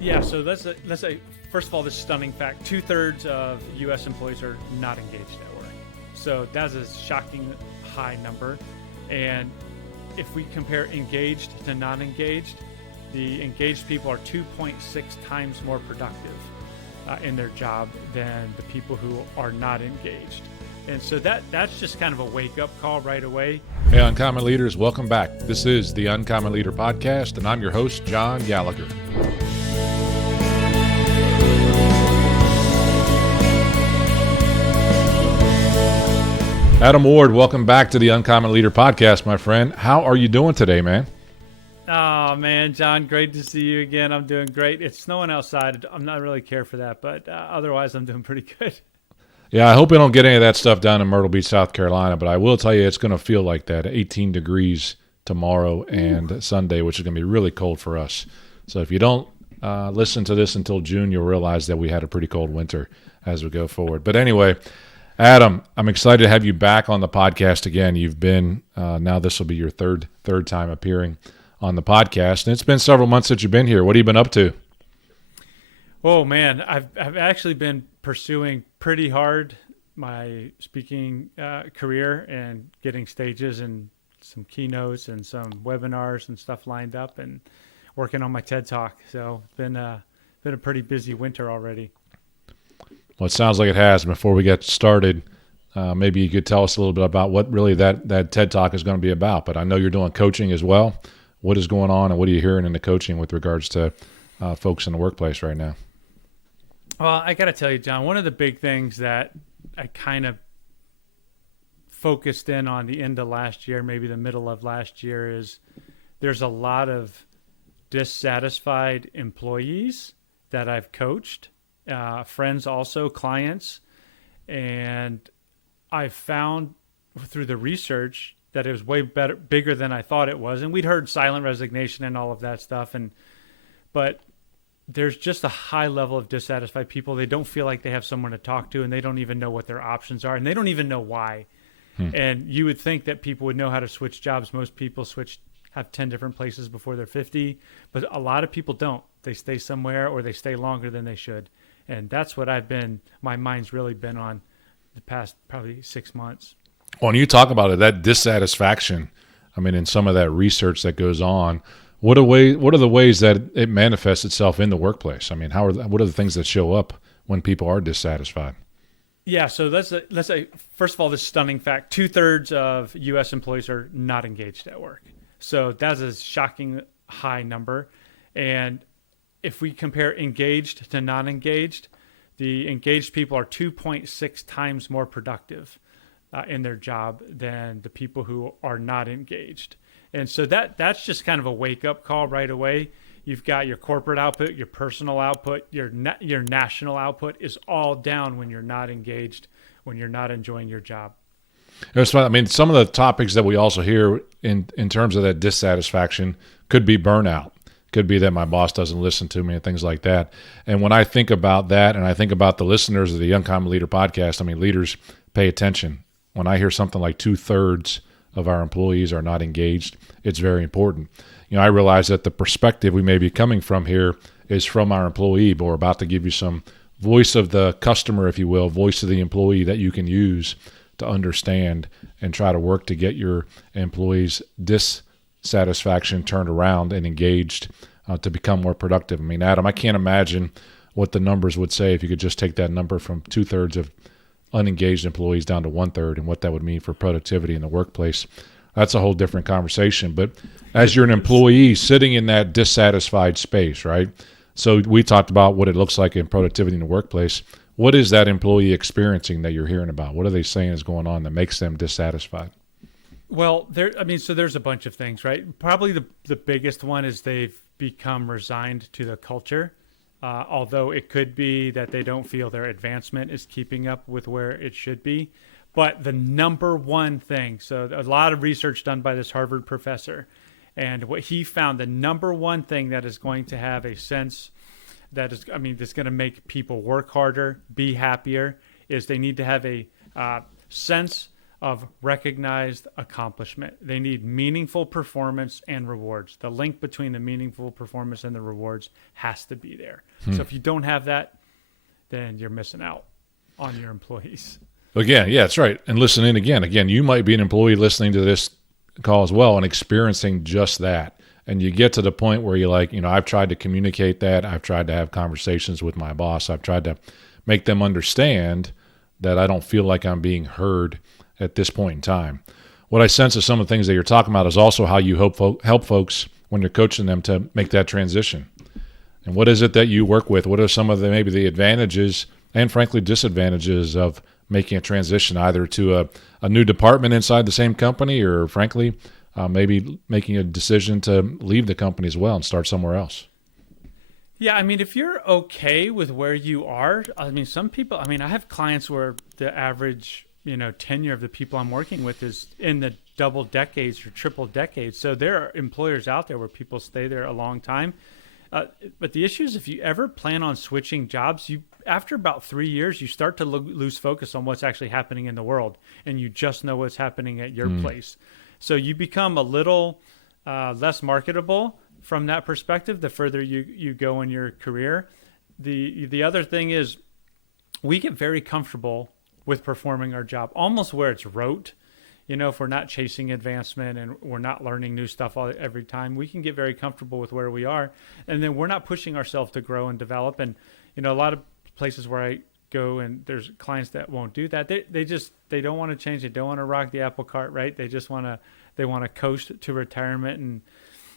Yeah, so let's say first of all, this stunning fact: 2/3 of U.S. employees are not engaged at work. So that's a shocking high number. And if we compare engaged to non-engaged, the engaged people are 2.6 times more productive in their job than the people who are not engaged. And so that's just kind of a wake-up call right away. Hey, Uncommon Leaders, welcome back. This is the Uncommon Leader Podcast, and I'm your host, John Gallagher. Adam Ward, welcome back to the Uncommon Leader Podcast, my friend. How are you doing today, man? Oh, man, John, great to see you again. I'm doing great. It's snowing outside. I'm not really care for that, but otherwise I'm doing pretty good. Yeah, I hope we don't get any of that stuff down in Myrtle Beach, South Carolina, but I will tell you it's going to feel like that, 18 degrees tomorrow and Sunday, which is going to be really cold for us. So if you don't listen to this until June, you'll realize that we had a pretty cold winter as we go forward. But anyway, Adam, I'm excited to have you back on the podcast again. You've been, now this will be your third time appearing on the podcast, and it's been several months since you've been here. What have you been up to? Oh, man, I've actually been pursuing pretty hard my speaking career and getting stages and some keynotes and some webinars and stuff lined up and working on my TED Talk. So it's been a pretty busy winter already. Well, it sounds like it has. Before we get started, maybe you could tell us a little bit about what really that TED Talk is going to be about. But I know you're doing coaching as well. What is going on, and what are you hearing in the coaching with regards to folks in the workplace right now? Well, I got to tell you, John, one of the big things that I kind of focused in on the end of last year, maybe the middle of last year, is there's a lot of dissatisfied employees that I've coached, friends also, clients, and I found through the research that it was way bigger than I thought it was. And we'd heard silent resignation and all of that stuff, but there's just a high level of dissatisfied people. They don't feel like they have someone to talk to, and they don't even know what their options are, and they don't even know why. And you would think that people would know how to switch jobs. Most people have 10 different places before they're 50, but a lot of people don't. They stay somewhere, or they stay longer than they should. And that's what my mind's really been on the past probably 6 months. When you talk about it, that dissatisfaction, I mean, in some of that research that goes on, what are the ways that it manifests itself in the workplace? I mean, what are the things that show up when people are dissatisfied? Yeah, so let's say, first of all, this stunning fact: 2/3 of U.S. employees are not engaged at work. So that's a shocking high number. And if we compare engaged to non-engaged, the engaged people are 2.6 times more productive in their job than the people who are not engaged. And so that's just kind of a wake-up call right away. You've got your corporate output, your personal output, your national output is all down when you're not engaged, when you're not enjoying your job. It's fun. I mean, some of the topics that we also hear in terms of that dissatisfaction could be burnout. Could be that my boss doesn't listen to me and things like that. And when I think about that, and I think about the listeners of the Uncommon Leader Podcast, I mean, leaders pay attention. When I hear something like 2/3 of our employees are not engaged, it's very important. You know, I realize that the perspective we may be coming from here is from our employee, but we're about to give you some voice of the customer, if you will, voice of the employee that you can use to understand and try to work to get your employees' dissatisfaction turned around and engaged to become more productive. I mean, Adam, I can't imagine what the numbers would say if you could just take that number from 2/3 of unengaged employees down to 1/3 and what that would mean for productivity in the workplace. That's a whole different conversation. But as you're an employee sitting in that dissatisfied space, right? So we talked about what it looks like in productivity in the workplace. What is that employee experiencing that you're hearing about? What are they saying is going on that makes them dissatisfied? Well, so there's a bunch of things, right? Probably the biggest one is they've become resigned to the culture. Although it could be that they don't feel their advancement is keeping up with where it should be. But the number one thing, so a lot of research done by this Harvard professor, and what he found, the number one thing that is going to have a sense that's going to make people work harder, be happier, is they need to have a sense of recognized accomplishment. They need meaningful performance and rewards. The link between the meaningful performance and the rewards has to be there. So if you don't have that, then you're missing out on your employees. Again, yeah, that's right. And listen in again. Again, you might be an employee listening to this call as well and experiencing just that. And you get to the point where you're like, I've tried to communicate that. I've tried to have conversations with my boss. I've tried to make them understand that I don't feel like I'm being heard at this point in time. What I sense of some of the things that you're talking about is also how you help folks when you're coaching them to make that transition. And what is it that you work with? What are some of maybe the advantages and frankly disadvantages of making a transition either to a new department inside the same company or frankly maybe making a decision to leave the company as well and start somewhere else? Yeah, I mean, if you're okay with where you are, I mean, some people, I have clients where the average, tenure of the people I'm working with is in the double decades or triple decades. So there are employers out there where people stay there a long time. But the issue is if you ever plan on switching jobs, after about 3 years, you start to lose focus on what's actually happening in the world, and you just know what's happening at your place. So you become a little less marketable from that perspective the further you go in your career. The other thing is we get very comfortable with performing our job, almost where it's rote. If we're not chasing advancement and we're not learning new stuff every time, we can get very comfortable with where we are. And then we're not pushing ourselves to grow and develop. And, a lot of places where I go and there's clients that won't do that. They don't want to change. They don't want to rock the apple cart, right? They just want to coast to retirement, and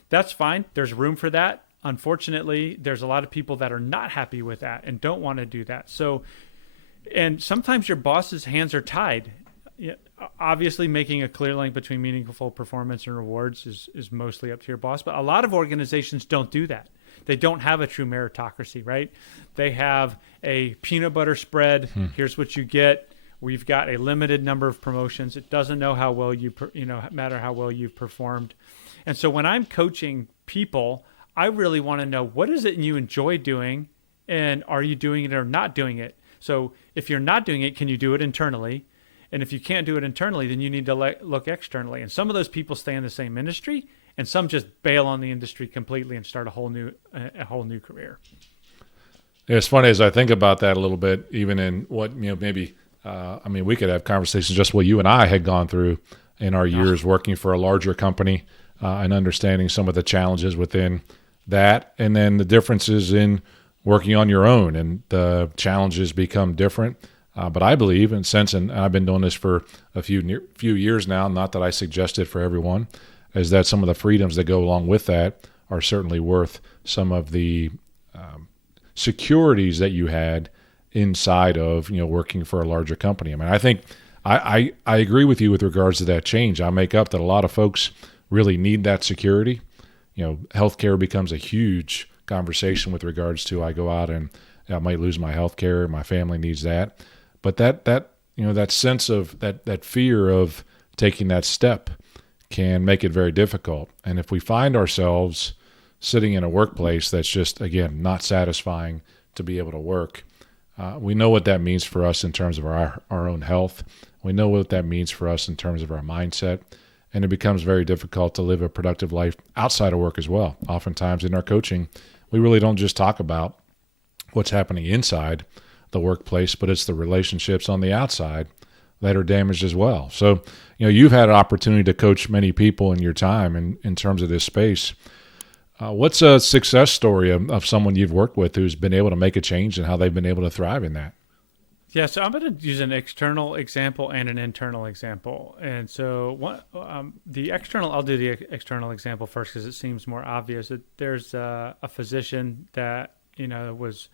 that's fine. There's room for that. Unfortunately, there's a lot of people that are not happy with that and don't want to do that. So, and sometimes your boss's hands are tied. Yeah, obviously, making a clear link between meaningful performance and rewards is mostly up to your boss. But a lot of organizations don't do that. They don't have a true meritocracy, right? They have a peanut butter spread. Here's what you get. We've got a limited number of promotions. It doesn't know how well matter how well you've performed. And so when I'm coaching people, I really want to know, what is it you enjoy doing, and are you doing it or not doing it? So if you're not doing it, can you do it internally? And if you can't do it internally, then you need to look externally. And some of those people stay in the same industry, and some just bail on the industry completely and start a whole new career. It's funny as I think about that a little bit, even in what maybe we could have conversations just what you and I had gone through in our years working for a larger company and understanding some of the challenges within that, and then the differences in working on your own, and the challenges become different. But I believe, and I've been doing this for a few years now, not that I suggest it for everyone, is that some of the freedoms that go along with that are certainly worth some of the securities that you had inside of working for a larger company. I think I agree with you with regards to that change. I make up that a lot of folks really need that security. Healthcare becomes a huge conversation with regards to, I go out and I might lose my healthcare, my family needs that. But that sense of that fear of taking that step can make it very difficult. And if we find ourselves sitting in a workplace that's just, again, not satisfying to be able to work, we know what that means for us in terms of our own health. We know what that means for us in terms of our mindset. And it becomes very difficult to live a productive life outside of work as well. Oftentimes in our coaching, we really don't just talk about what's happening inside the workplace, but it's the relationships on the outside that are damaged as well. So, you've had an opportunity to coach many people in your time in terms of this space. What's a success story of someone you've worked with who's been able to make a change and how they've been able to thrive in that? Yeah, so I'm going to use an external example and an internal example. And so I'll do the external example first because it seems more obvious. There's a physician that, was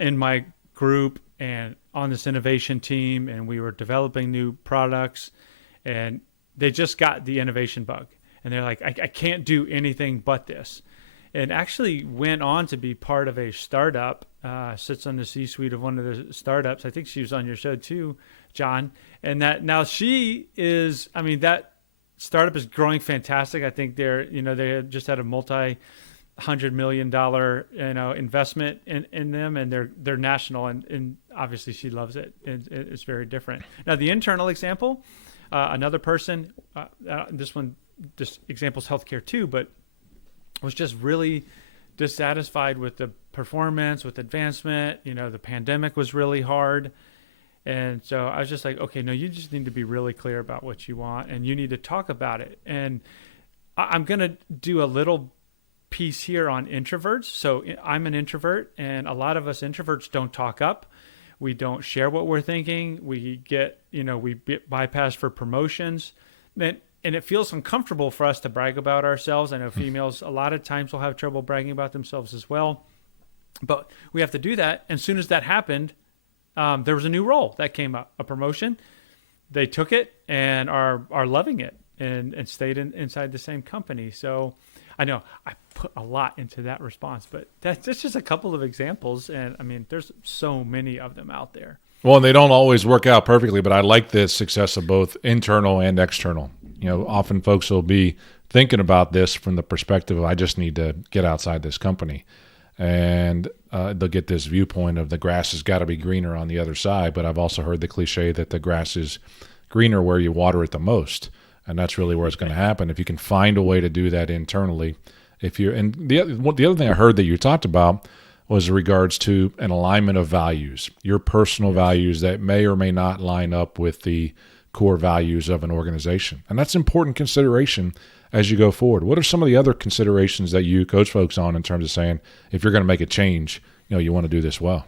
in my group and on this innovation team, and we were developing new products, and they just got the innovation bug. And they're like, I can't do anything but this. And actually went on to be part of a startup, sits on the C-suite of one of the startups. I think she was on your show too, John. And that now she is, that startup is growing fantastic. I think they just had a multi-$100 million, investment in them, and they're national, and obviously she loves it. It's very different. Now the internal example, Another person, this example's healthcare too, but was just really dissatisfied with the performance, with advancement. The pandemic was really hard. And so I was just like, okay, no, you just need to be really clear about what you want, and you need to talk about it. And I'm going to do a little piece here on introverts. So I'm an introvert, and a lot of us introverts don't talk up. We don't share what we're thinking. We get bypassed for promotions. And it feels uncomfortable for us to brag about ourselves. I know females a lot of times will have trouble bragging about themselves as well. But we have to do that. And as soon as that happened, there was a new role that came up, a promotion. They took it and are loving it and stayed inside the same company. So I know I put a lot into that response, but that's just a couple of examples. And I mean, there's so many of them out there. Well, and they don't always work out perfectly, but I like the success of both internal and external. Often folks will be thinking about this from the perspective of, I just need to get outside this company. And they'll get this viewpoint of the grass has got to be greener on the other side. But I've also heard the cliche that the grass is greener where you water it the most. And that's really where it's going to happen. If you can find a way to do that internally, and the other thing I heard that you talked about was in regards to an alignment of values, your personal values that may or may not line up with the core values of an organization. And that's important consideration as you go forward. What are some of the other considerations that you coach folks on in terms of saying, if you're going to make a change, you want to do this well?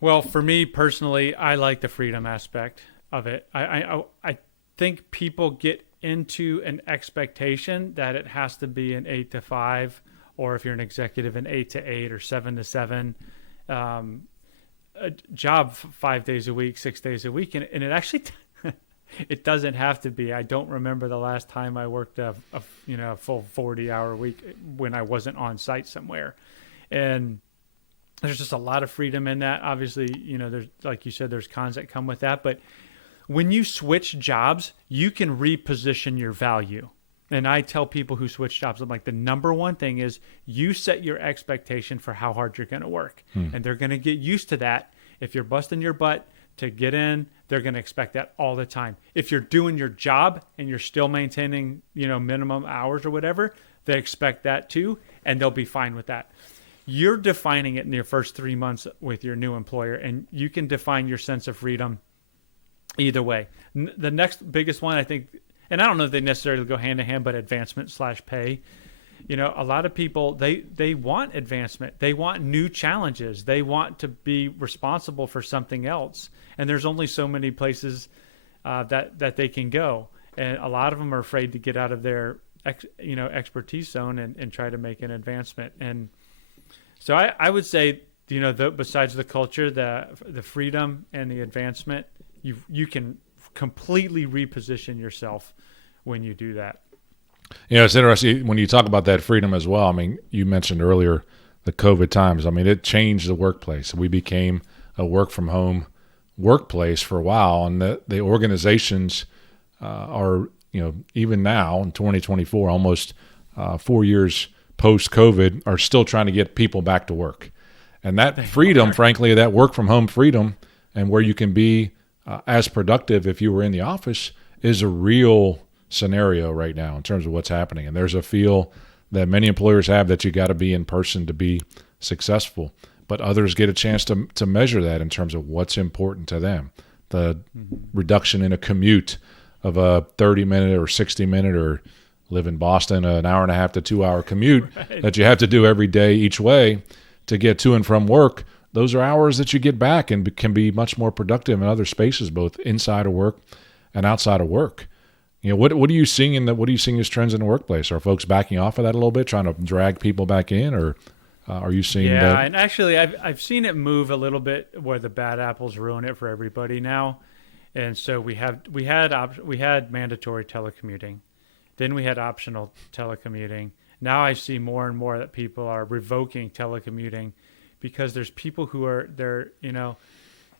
Well, for me personally, I like the freedom aspect of it. I think people get into an expectation that it has to be an 8 to 5, or if you're an executive, an 8 to 8 or 7 to 7 a job 5 days a week, 6 days a week. And it actually, it doesn't have to be. I don't remember the last time I worked a full 40-hour week when I wasn't on site somewhere. And there's just a lot of freedom in that. Obviously, there's, like you said, there's cons that come with that. But when you switch jobs, you can reposition your value. And I tell people who switch jobs, I'm like, the number one thing is you set your expectation for how hard you're going to work. And they're going to get used to that. If you're busting your butt to get in, they're going to expect that all the time. If you're doing your job and you're still maintaining, minimum hours or whatever, they expect that too, and they'll be fine with that. You're defining it in your first 3 months with your new employer, and you can define your sense of freedom either way. The next biggest one, I think, and I don't know if they necessarily go hand in hand, but advancement/pay. A lot of people, they want advancement. They want new challenges. They want to be responsible for something else. And there's only so many places that they can go. And a lot of them are afraid to get out of their expertise zone and try to make an advancement. And so I would say, besides the culture, the freedom and the advancement, you can completely reposition yourself when you do that. It's interesting when you talk about that freedom as well. I mean, you mentioned earlier the COVID times. I mean, it changed the workplace. We became a work from home workplace for a while, and the organizations are, even now in 2024, almost 4 years post COVID, are still trying to get people back to work. And that freedom, frankly, that work from home freedom, and where you can be as productive if you were in the office, is a real scenario right now in terms of what's happening. And there's a feel that many employers have that you got to be in person to be successful, but others get a chance to measure that in terms of what's important to them. The reduction in a commute of a 30-minute or 60-minute, or live in Boston, an hour and a half to 2 hour commute that you have to do every day each way to get to and from work. Those are hours that you get back and can be much more productive in other spaces, both inside of work and outside of work. What are you seeing what are you seeing as trends in the workplace? Are folks backing off of that a little bit, trying to drag people back in, or are you seeing that? Yeah, and actually I've seen it move a little bit where the bad apples ruin it for everybody now. And so we had mandatory telecommuting. Then we had optional telecommuting. Now I see more and more that people are revoking telecommuting because there's people who are there,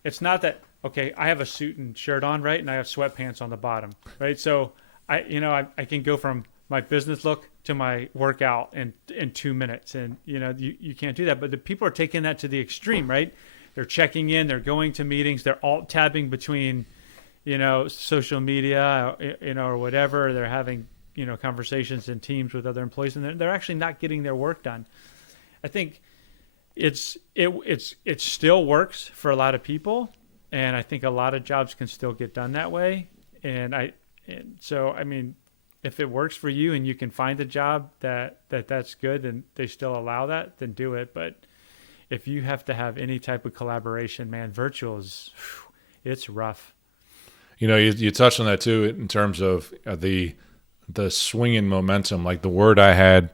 it's not that, okay, I have a suit and shirt on, right? And I have sweatpants on the bottom, right? So I can go from my business look to my workout in 2 minutes. And, you can't do that. But the people are taking that to the extreme, right? They're checking in, they're going to meetings, they're alt tabbing between, social media, or whatever. They're having, conversations in teams with other employees, and they're actually not getting their work done. I think it still works for a lot of people, and I think a lot of jobs can still get done that way. And so, I mean, if it works for you and you can find a job that's good, and they still allow that, then do it. But if you have to have any type of collaboration, man, virtual is, it's rough. You touched on that too in terms of the swinging momentum. Like the word I had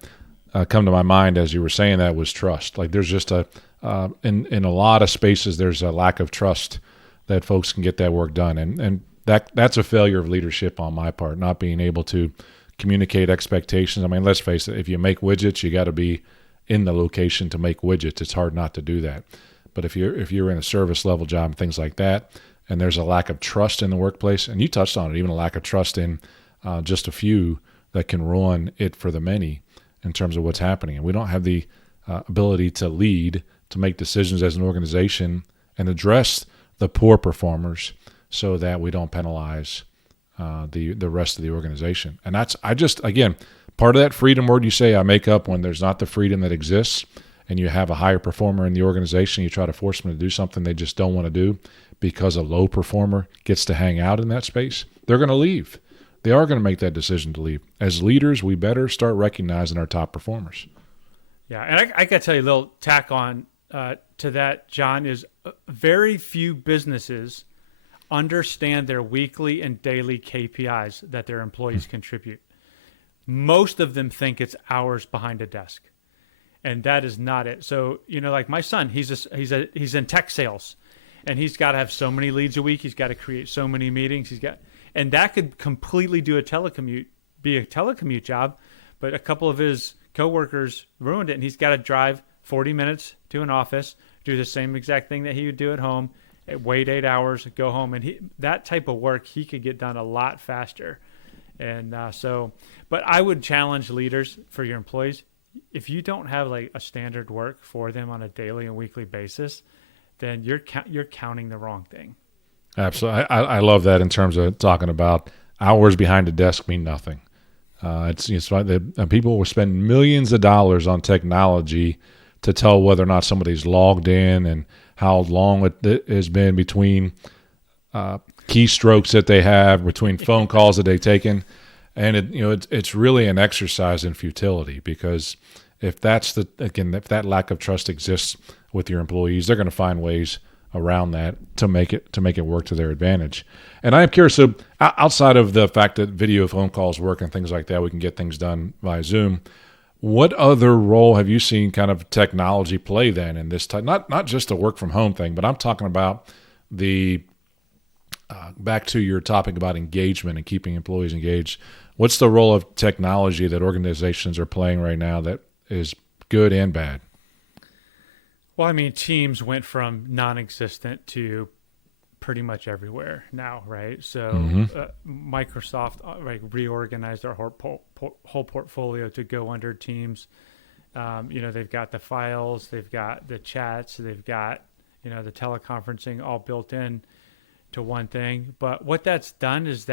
come to my mind as you were saying that was trust. Like there's just in a lot of spaces there's a lack of trust that folks can get that work done, and that's a failure of leadership on my part, not being able to communicate expectations. I mean, let's face it, if you make widgets, you got to be in the location to make widgets. It's hard not to do that. But if you're in a service level job and things like that, and there's a lack of trust in the workplace, and you touched on it, even a lack of trust in just a few, that can ruin it for the many in terms of what's happening. And we don't have the ability to lead, to make decisions as an organization and address the poor performers so that we don't penalize the rest of the organization. And again, part of that freedom word you say I make up when there's not the freedom that exists, and you have a higher performer in the organization, you try to force them to do something they just don't want to do because a low performer gets to hang out in that space, they're going to leave. They are going to make that decision to leave. As leaders, we better start recognizing our top performers. Yeah, and I got to tell you a little tack on to that, John, is very few businesses understand their weekly and daily KPIs that their employees contribute. Most of them think it's hours behind a desk, and that is not it. So, like my son, he's in tech sales, and he's got to have so many leads a week. He's got to create so many meetings. And that could completely be a telecomute job, but a couple of his coworkers ruined it, and he's got to drive 40 minutes to an office, do the same exact thing that he would do at home, wait 8 hours, go home, and that type of work he could get done a lot faster. And but I would challenge leaders for your employees, if you don't have like a standard work for them on a daily and weekly basis, then you're counting the wrong thing. Absolutely. I love that in terms of talking about hours behind a desk mean nothing. It's like people will spend millions of dollars on technology to tell whether or not somebody's logged in and how long it has been between keystrokes that they have, between phone calls that they've taken. And it's really an exercise in futility, because if that lack of trust exists with your employees, they're going to find ways around that to make it work to their advantage. And I am curious, so outside of the fact that video phone calls work and things like that, we can get things done via Zoom, what other role have you seen kind of technology play then in this type, not just the work from home thing, but I'm talking about the back to your topic about engagement and keeping employees engaged. What's the role of technology that organizations are playing right now that is good and bad? Well, I mean, Teams went from non-existent to pretty much everywhere now, right? So Microsoft reorganized their whole portfolio to go under Teams. They've got the files, they've got the chats, they've got the teleconferencing all built in to one thing. But what that's done is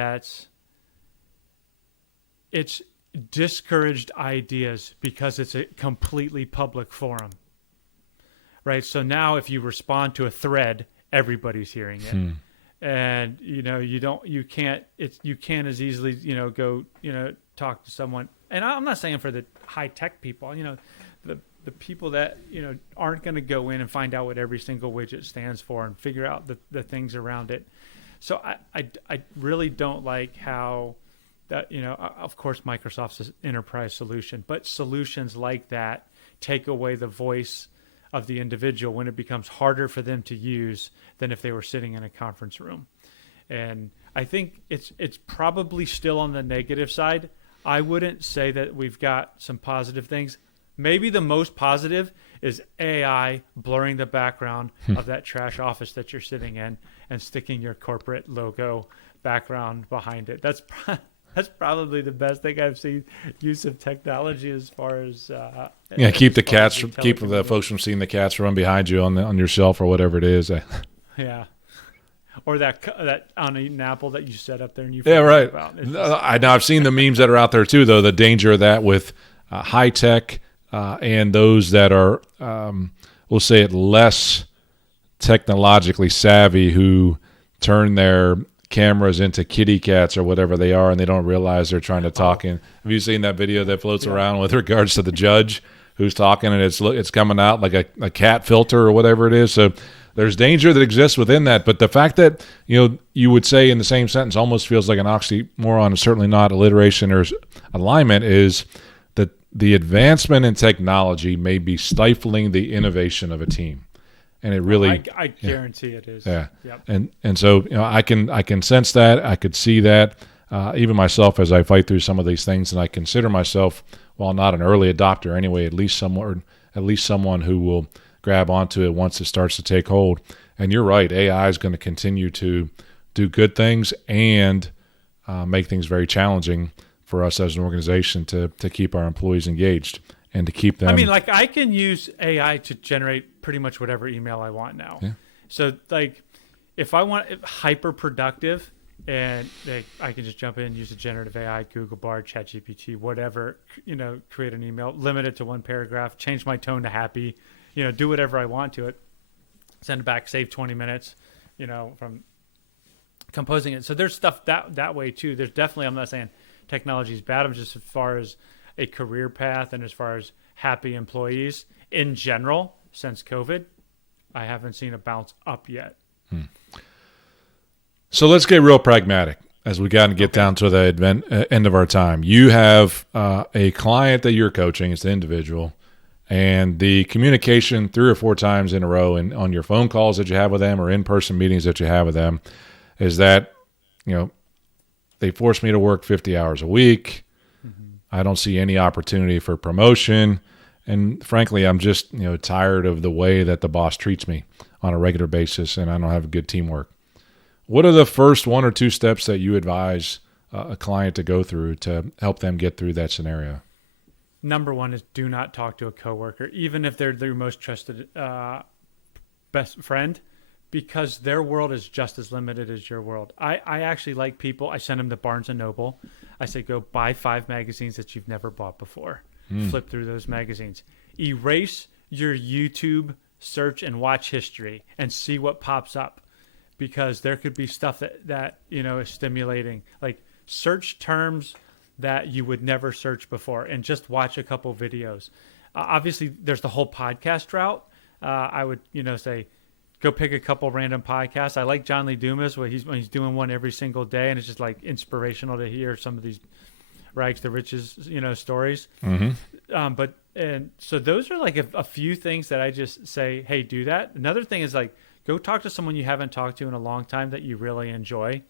it's discouraged ideas because it's a completely public forum. Right. So now if you respond to a thread, everybody's hearing it. And, you can't as easily, go, talk to someone. And I'm not saying for the high tech people, the people that, aren't going to go in and find out what every single widget stands for and figure out the things around it. So I really don't like how that, of course, Microsoft's an enterprise solution, but solutions like that take away the voice of the individual when it becomes harder for them to use than if they were sitting in a conference room. And I think it's probably still on the negative side. I wouldn't say that we've got some positive things. Maybe the most positive is AI blurring the background of that trash office that you're sitting in and sticking your corporate logo background behind it. That's probably the best thing I've seen use of technology as far as keep the folks from seeing the cats run behind you on your shelf or whatever it is. Yeah. or that uneaten apple that you set up there and you Yeah, right. about. I know I've seen the memes that are out there too, though. The danger of that with high tech and those that are, we'll say it, less technologically savvy, who turn their cameras into kitty cats or whatever they are, and they don't realize they're trying to talk. And have you seen that video that floats around with regards to the judge who's talking, and it's coming out like a cat filter or whatever it is? So there's danger that exists within that. But the fact that you would say in the same sentence almost feels like an oxymoron, and certainly not alliteration or alignment, is that the advancement in technology may be stifling the innovation of a team. And it really, I guarantee it is. Yeah. Yep. And so I can sense that. I could see that. Even myself, as I fight through some of these things, and I consider myself, while not an early adopter anyway, at least someone who will grab onto it once it starts to take hold. And you're right, AI is going to continue to do good things and make things very challenging for us as an organization to keep our employees engaged and to keep them. I mean, like, I can use AI to generate pretty much whatever email I want now. Yeah. So, like, if I want hyper productive, and I can just jump in and use a generative AI, Google Bard, ChatGPT, whatever, create an email, limit it to one paragraph, change my tone to happy, do whatever I want to it, send it back, save 20 minutes, from composing it. So there's stuff that way too. There's definitely, I'm not saying technology is bad. I'm just, as far as a career path and as far as happy employees in general, since COVID, I haven't seen a bounce up yet. So let's get real pragmatic as we got to get down to the end of our time. You have a client that you're coaching. It's an individual. And the communication 3 or 4 times in a row and on your phone calls that you have with them or in-person meetings that you have with them is that, they force me to work 50 hours a week. I don't see any opportunity for promotion. And frankly, I'm just, tired of the way that the boss treats me on a regular basis, and I don't have good teamwork. What are the first 1 or 2 steps that you advise a client to go through to help them get through that scenario? Number 1 is do not talk to a coworker, even if they're your most trusted best friend, because their world is just as limited as your world. I actually like people. I send them to Barnes & Noble. I say, go buy 5 magazines that you've never bought before. Flip through those magazines. Erase your YouTube search and watch history and see what pops up, because there could be stuff that is stimulating. Like, search terms that you would never search before and just watch a couple videos. Obviously, there's the whole podcast route. I would say, go pick a couple random podcasts. I like John Lee Dumas when he's doing one every single day, and it's just like inspirational to hear some of these rags to riches, stories. Mm-hmm. So those are like a few things that I just say, hey, do that. Another thing is, like, go talk to someone you haven't talked to in a long time that you really enjoy,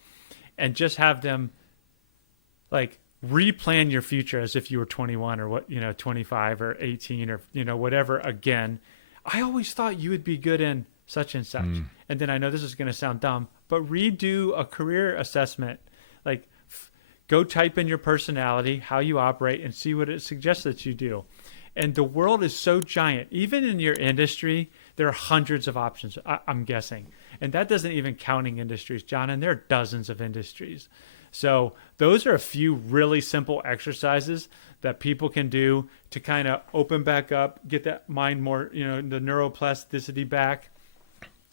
and just have them, like, replan your future as if you were 21 or 25 or 18 or whatever. Again, I always thought you would be good in such and such. And then, I know this is going to sound dumb, but redo a career assessment. Like, go type in your personality, how you operate, and see what it suggests that you do. And the world is so giant. Even in your industry, there are hundreds of options, I'm guessing. And that doesn't even counting industries, John, and there are dozens of industries. So those are a few really simple exercises that people can do to kind of open back up, get that mind more, the neuroplasticity back,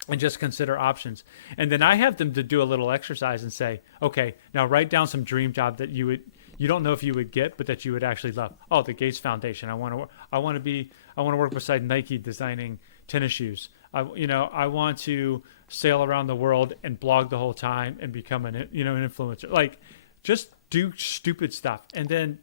and just consider options. And then I have them to do a little exercise and say, okay, now write down some dream job that you don't know if you would get, but that you would actually love. Oh, the Gates Foundation. I want to work beside Nike designing tennis shoes. I want to sail around the world and blog the whole time and become an influencer. Like, just do stupid stuff. And then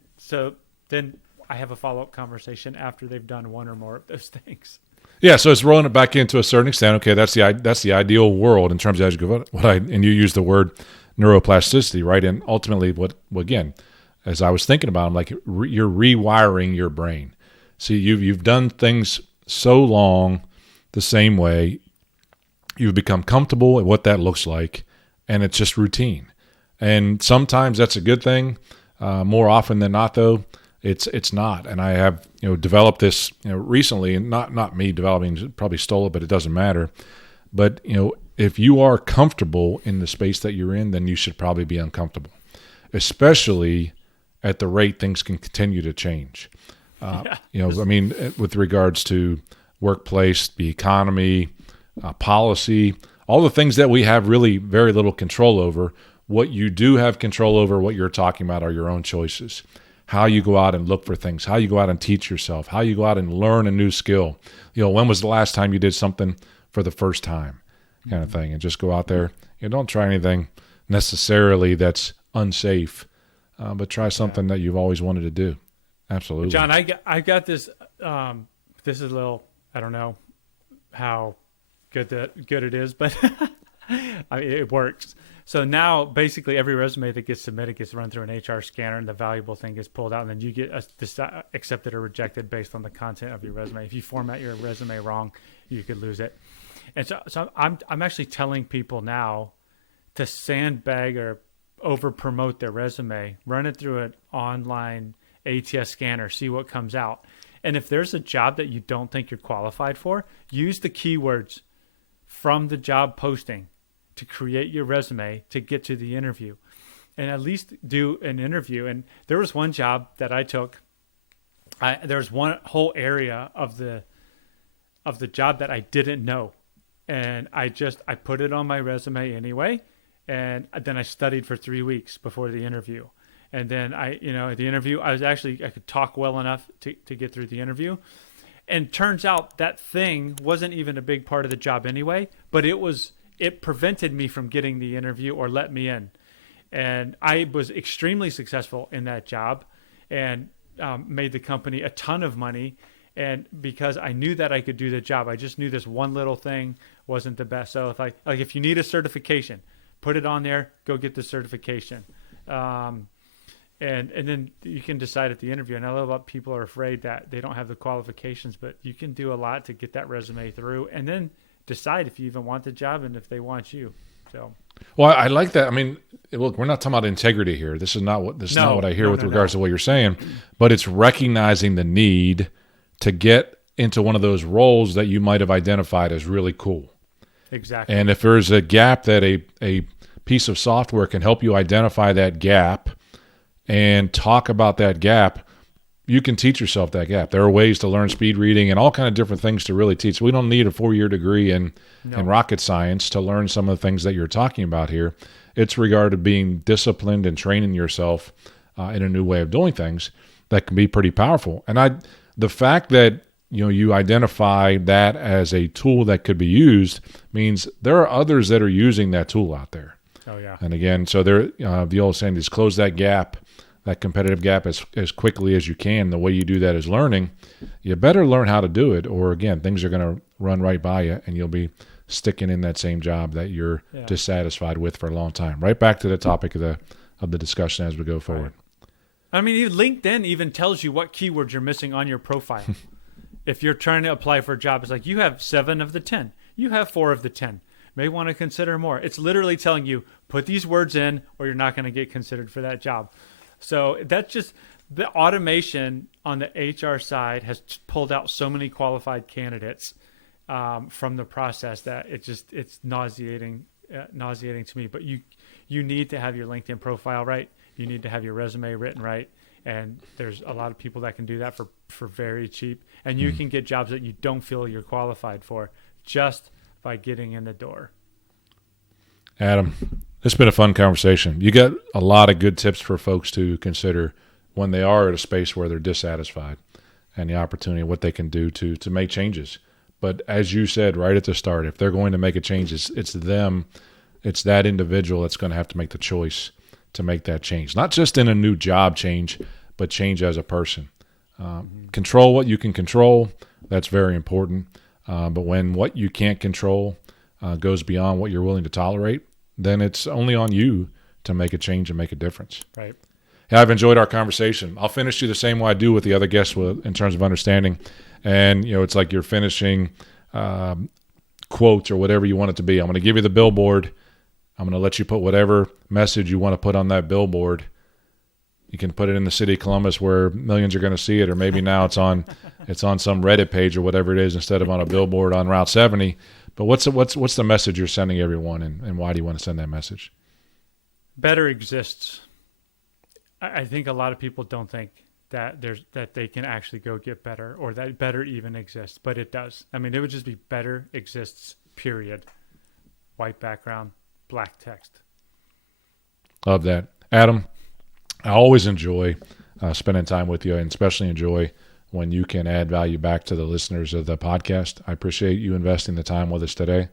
I have a follow-up conversation after they've done one or more of those things. Yeah, so it's rolling it back into a certain extent. Okay, that's the ideal world in terms of and you use the word neuroplasticity, right? And ultimately, again, as I was thinking about them, like, you're rewiring your brain. See, you've done things so long the same way, you've become comfortable at what that looks like, and it's just routine. And sometimes that's a good thing. More often than not, though, it's not. And I have developed this recently, and not me developing, probably stole it, but it doesn't matter. But if you are comfortable in the space that you're in, then you should probably be uncomfortable, especially at the rate things can continue to change. I mean, with regards to workplace, the economy, policy, all the things that we have really very little control over. What you do have control over, what you're talking about, are your own choices. How you go out and look for things, how you go out and teach yourself, how you go out and learn a new skill. When was the last time you did something for the first time, kind of thing, and just go out there. Don't try anything necessarily that's unsafe, but try something that you've always wanted to do. Absolutely. John, I got this. This is a little, I don't know how good it is, but it works. So now basically every resume that gets submitted gets run through an HR scanner, and the valuable thing gets pulled out, and then you get accepted or rejected based on the content of your resume. If you format your resume wrong, you could lose it. And so I'm actually telling people now to sandbag or over promote their resume, run it through an online ATS scanner, see what comes out. And if there's a job that you don't think you're qualified for, use the keywords from the job posting to create your resume to get to the interview, and at least do an interview. And there was one job that I took. There's one whole area of the job that I didn't know, and I put it on my resume anyway, and then I studied for 3 weeks before the interview. And then at the interview, I could talk well enough to get through the interview. And turns out that thing wasn't even a big part of the job anyway, but it prevented me from getting the interview or let me in. And I was extremely successful in that job and made the company a ton of money. And because I knew that I could do the job, I just knew this one little thing wasn't the best. So if you need a certification, put it on there, go get the certification. And then you can decide at the interview. And I love about people are afraid that they don't have the qualifications, but you can do a lot to get that resume through, and then decide if you even want the job and if they want you. So, well, I like that. I mean, look, we're not talking about integrity here. This is not what I hear with regards to what you're saying, but it's recognizing the need to get into one of those roles that you might have identified as really cool. Exactly. And if there's a gap that a piece of software can help you identify that gap and talk about that gap, you can teach yourself that gap. There are ways to learn speed reading and all kind of different things to really teach. We don't need a 4-year degree in rocket science to learn some of the things that you're talking about here. It's regarding being disciplined and training yourself in a new way of doing things that can be pretty powerful. And the fact that you identify that as a tool that could be used means there are others that are using that tool out there. Oh yeah. And again, so the old saying is close that gap, that competitive gap as quickly as you can. The way you do that is learning. You better learn how to do it, or again, things are going to run right by you, and you'll be sticking in that same job that you're dissatisfied with for a long time. Right back to the topic of the discussion as we go forward. Right. I mean, LinkedIn even tells you what keywords you're missing on your profile. If you're trying to apply for a job, it's like you have 7 of the 10. You have 4 of the 10. May want to consider more. It's literally telling you, put these words in or you're not going to get considered for that job. So that's just the automation on the HR side has pulled out so many qualified candidates from the process that it's nauseating to me. But you need to have your LinkedIn profile right. You need to have your resume written right. And there's a lot of people that can do that for very cheap. And you can get jobs that you don't feel you're qualified for just by getting in the door. Adam, it's been a fun conversation. You got a lot of good tips for folks to consider when they are at a space where they're dissatisfied, and the opportunity of what they can do to make changes. But as you said right at the start, if they're going to make a change, it's them, it's that individual that's going to have to make the choice to make that change. Not just in a new job change, but change as a person. Control what you can control. That's very important. But when what you can't control goes beyond what you're willing to tolerate, then it's only on you to make a change and make a difference. Right. Yeah, I've enjoyed our conversation. I'll finish you the same way I do with the other guests in terms of understanding. And, it's like you're finishing quotes or whatever you want it to be. I'm going to give you the billboard. I'm going to let you put whatever message you want to put on that billboard. You can put it in the city of Columbus where millions are going to see it, or maybe now it's on some Reddit page or whatever it is instead of on a billboard on Route 70. But what's the message you're sending everyone, and why do you want to send that message? Better exists. I think a lot of people don't think that they can actually go get better, or that better even exists, but it does. I mean, it would just be better exists, period. White background, black text. Love that. Adam, I always enjoy spending time with you, and especially enjoy when you can add value back to the listeners of the podcast. I appreciate you investing the time with us today,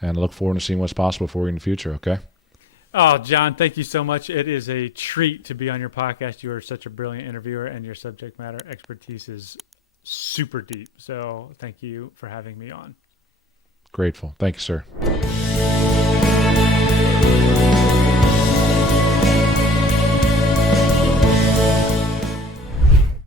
and look forward to seeing what's possible for you in the future, okay? Oh, John, thank you so much. It is a treat to be on your podcast. You are such a brilliant interviewer, and your subject matter expertise is super deep. So thank you for having me on. Grateful. Thank you, sir.